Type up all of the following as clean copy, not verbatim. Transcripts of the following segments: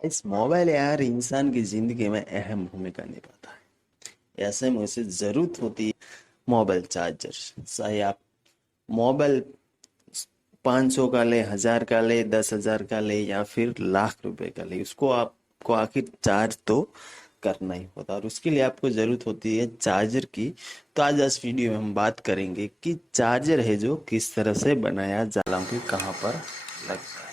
इस मोबाइल यार इंसान की जिंदगी में अहम भूमिका निभाता है। ऐसे में उसे जरूरत होती है मोबाइल चार्जर। चाहे आप मोबाइल 500 का ले, 1000 का ले, 10,000 का ले या फिर लाख रुपए का ले, उसको आपको आखिर चार्ज तो करना ही होता है और उसके लिए आपको जरूरत होती है चार्जर की। तो आज इस वीडियो में हम बात करेंगे कि चार्जर है जो किस तरह से बनाया जाला की कहाँ पर लगता है।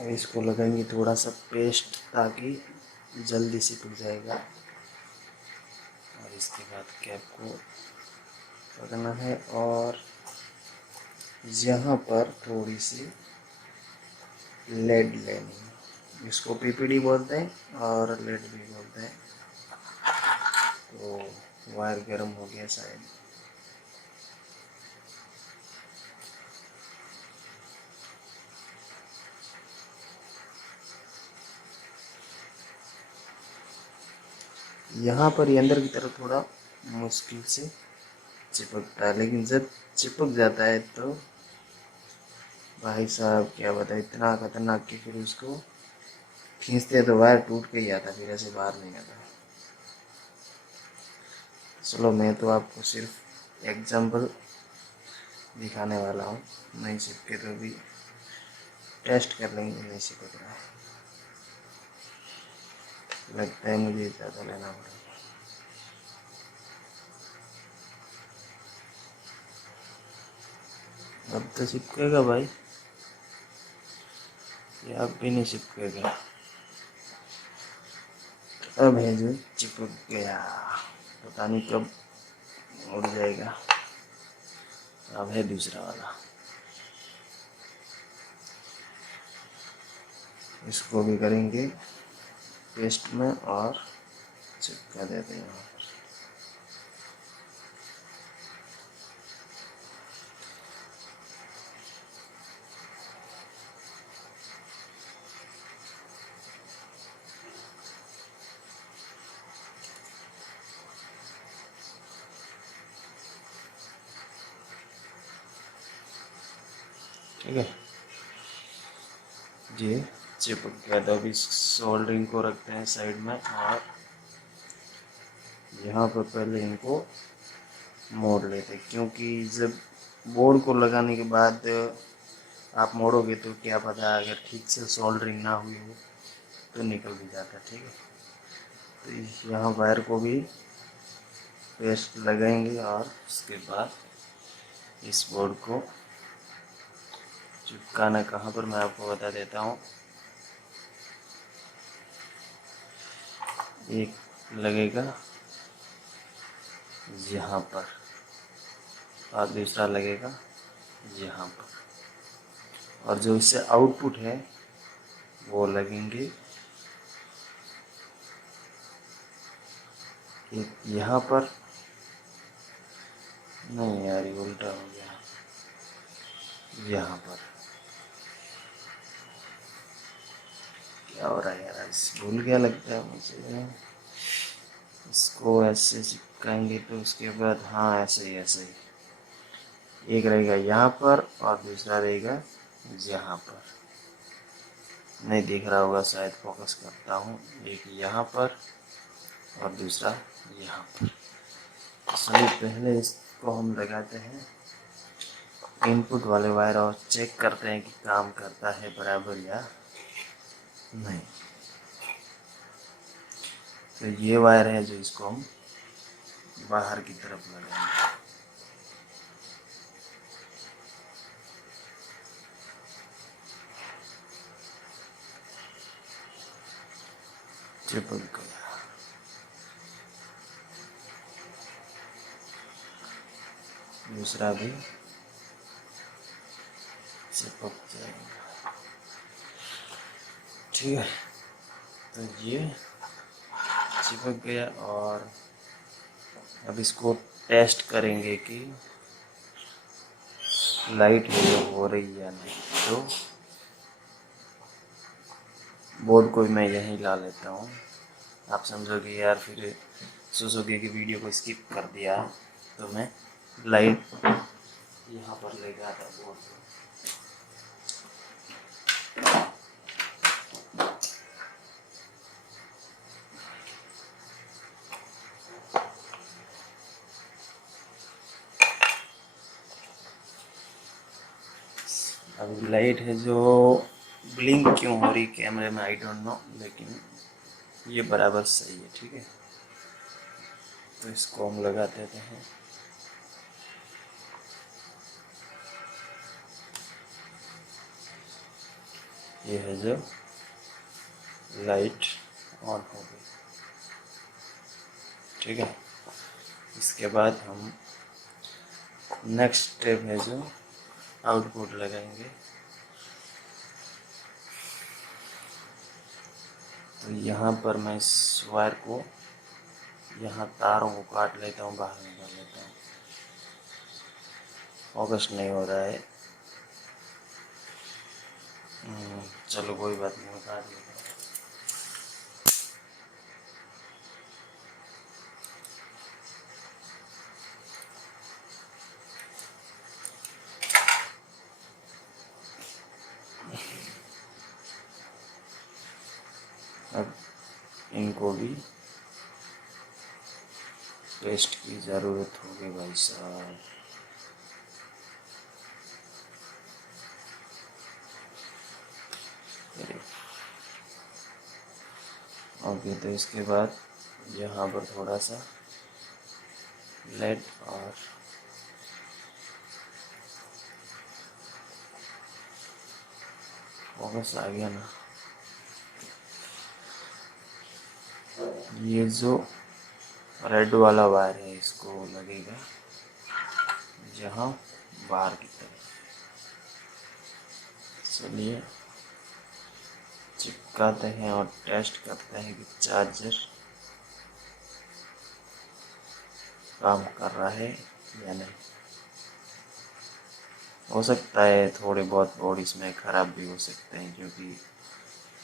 अब इसको लगाएंगे थोड़ा सा पेस्ट ताकि जल्दी सिकुड़ जाएगा। और इसके बाद कैप को पकड़ना है और यहाँ पर थोड़ी सी लेड लेनी है। इसको पीपीडी बोलते हैं और लेड भी बोलते हैं। तो वायर गर्म हो गया शायद। यहाँ पर ये अंदर की तरफ थोड़ा मुश्किल से चिपकता है, लेकिन जब चिपक जाता है तो भाई साहब क्या बताए, इतना खतरनाक कि फिर उसको खींचते हैं तो वायर टूट के ही आता, फिर ऐसे बाहर नहीं आता। चलो मैं तो आपको सिर्फ एग्जाम्पल दिखाने वाला हूँ, नहीं चिपके तो भी टेस्ट कर लेंगे। नहीं चिपक रहा है, लगता है मुझे ज़्यादा लेना पड़ेगा। अब तो चिपकेगा भाई, ये अब भी नहीं चिपकेगा। अब है जो चिपक गया, पता नहीं कब उड़ जाएगा। अब है दूसरा वाला, इसको भी करेंगे पेस्ट में और चिपका देते हैं यहाँ पर। ठीक है जी, चिपक गया। तो अभी सोल्डरिंग को रखते हैं साइड में और यहाँ पर पहले इनको मोड़ लेते हैं, क्योंकि जब बोर्ड को लगाने के बाद आप मोड़ोगे तो क्या पता अगर ठीक से सोल्डरिंग ना हुई हो तो निकल भी जाता है। ठीक है, तो यहाँ वायर को भी पेस्ट लगाएंगे और उसके बाद इस बोर्ड को चिपकाना कहाँ पर मैं आपको बता देता हूँ। एक लगेगा यहाँ पर और दूसरा लगेगा यहाँ पर, और जो इससे आउटपुट है वो लगेंगे एक यहाँ पर। नहीं यार, ये उल्टा हो गया। यहाँ पर क्या हो रहा है यार, इस भूल गया लगता है मुझे। इसको ऐसे चिपकाएंगे तो उसके बाद हाँ ऐसे ही एक रहेगा यहाँ पर और दूसरा रहेगा यहाँ पर। नहीं दिख रहा होगा शायद, फोकस करता हूँ। एक यहाँ पर और दूसरा यहाँ पर। चलिए पहले इसको हम लगाते हैं इनपुट वाले वायर और चेक करते हैं कि काम करता है बराबर या नहीं। तो ये वायर है जो इसको हम बाहर की तरफ लगाएंगे। चिपक गया। दूसरा भी चिपक जाएगा। ठीक है, तो ये चिपक गया। और अब इसको टेस्ट करेंगे कि लाइट ये हो रही है या नहीं। तो बोर्ड को मैं यहीं ला लेता हूँ। आप समझोगे यार फिर सोचोगे कि वीडियो को स्किप कर दिया, तो मैं लाइट यहाँ पर लगा था बोर्ड को। अब लाइट है जो ब्लिंक क्यों हो रही कैमरे में आई डोंट नो, लेकिन ये बराबर सही है। ठीक है, तो इसको हम लगा देते हैं। ये है जो लाइट ऑन हो गई। ठीक है, इसके बाद हम नेक्स्ट स्टेप है जो आउटपुट लगाएंगे। तो यहाँ पर मैं इस वायर को, यहाँ तारों को काट लेता हूँ, बाहर निकाल लेता हूँ। फोकस नहीं हो रहा है। चलो कोई बात नहीं, मैं काट लेता हूँ। अब इनको भी टेस्ट की ज़रूरत होगी भाई साहब। ओके, तो इसके बाद यहाँ पर थोड़ा सा लेड और फोकस आ गया ना। ये जो रेड वाला वायर है इसको लगेगा जहाँ बाहर की तरफ। चलिए चिपकाते हैं और टेस्ट करते हैं कि चार्जर काम कर रहा है या नहीं। हो सकता है थोड़े बहुत बोर्ड इसमें ख़राब भी हो सकते हैं, क्योंकि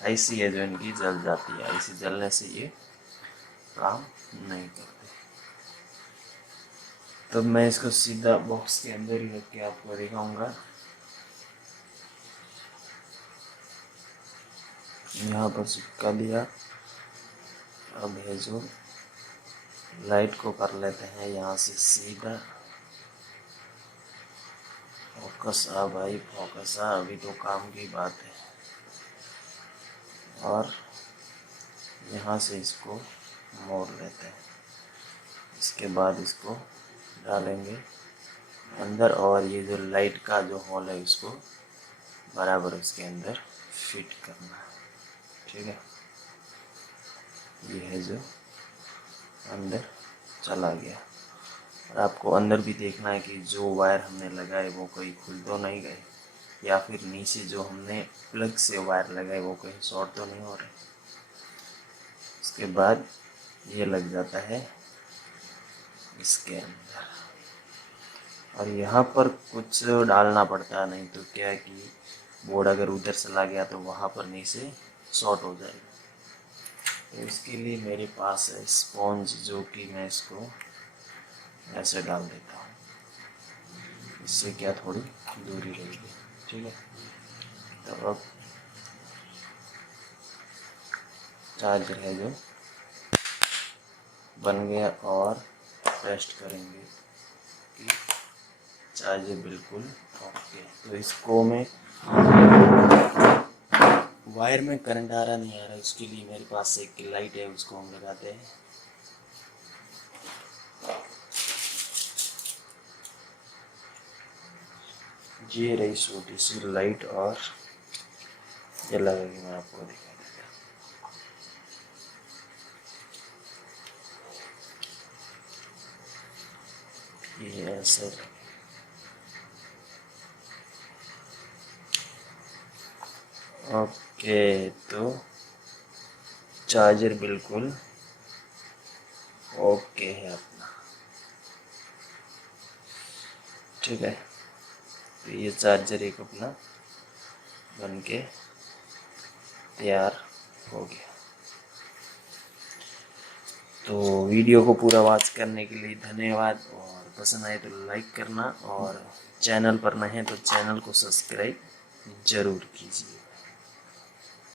आईसी है जो इनकी जल जाती है। आईसी जलने से ये काम नहीं करते। तो मैं इसको सीधा बॉक्स के अंदर ही रख के आपको दिखाऊंगा। यहाँ पर चिपका दिया। अब है जो लाइट को कर लेते हैं यहाँ से सीधा। फोकस आ भाई, फोकस आ, अभी तो काम की बात है। और यहाँ से इसको मोड़ लेते हैं। इसके बाद इसको डालेंगे अंदर, और ये जो लाइट का जो होल है इसको बराबर उसके अंदर फिट करना है। ठीक है, ये है जो अंदर चला गया। और आपको अंदर भी देखना है कि जो वायर हमने लगाए वो कहीं खुल तो नहीं गए, या फिर नीचे जो हमने प्लग से वायर लगाए वो कहीं शॉर्ट तो नहीं हो रहे। उसके बाद ये लग जाता है इसके अंदर। और यहाँ पर कुछ डालना पड़ता है, नहीं तो क्या है कि बोर्ड अगर उधर चला गया तो वहाँ पर नीचे शॉर्ट हो जाएगा। तो इसके लिए मेरे पास है स्पॉन्ज, जो कि मैं इसको ऐसे डाल देता हूँ। इससे क्या थोड़ी दूरी रहेगी। ठीक है, तो अब चार्जर है जो बन गया और टेस्ट करेंगे कि चार्जर बिल्कुल ओके। तो इसको मैं वायर में करंट आ रहा नहीं आ रहा, उसके लिए मेरे पास एक लाइट है, उसको हम लगाते हैं। ये रही छोटी सी लाइट और ये लगेगी, मैं आपको दिखा देता हूँ। ये ऐसे ओके। तो चार्जर बिल्कुल ओके है अपना, ठीक है। तो ये चार्जर एक अपना बन के तैयार हो गया। तो वीडियो को पूरा वॉच करने के लिए धन्यवाद, और पसंद आए तो लाइक करना, और चैनल पर नए हैं तो चैनल को सब्सक्राइब ज़रूर कीजिए।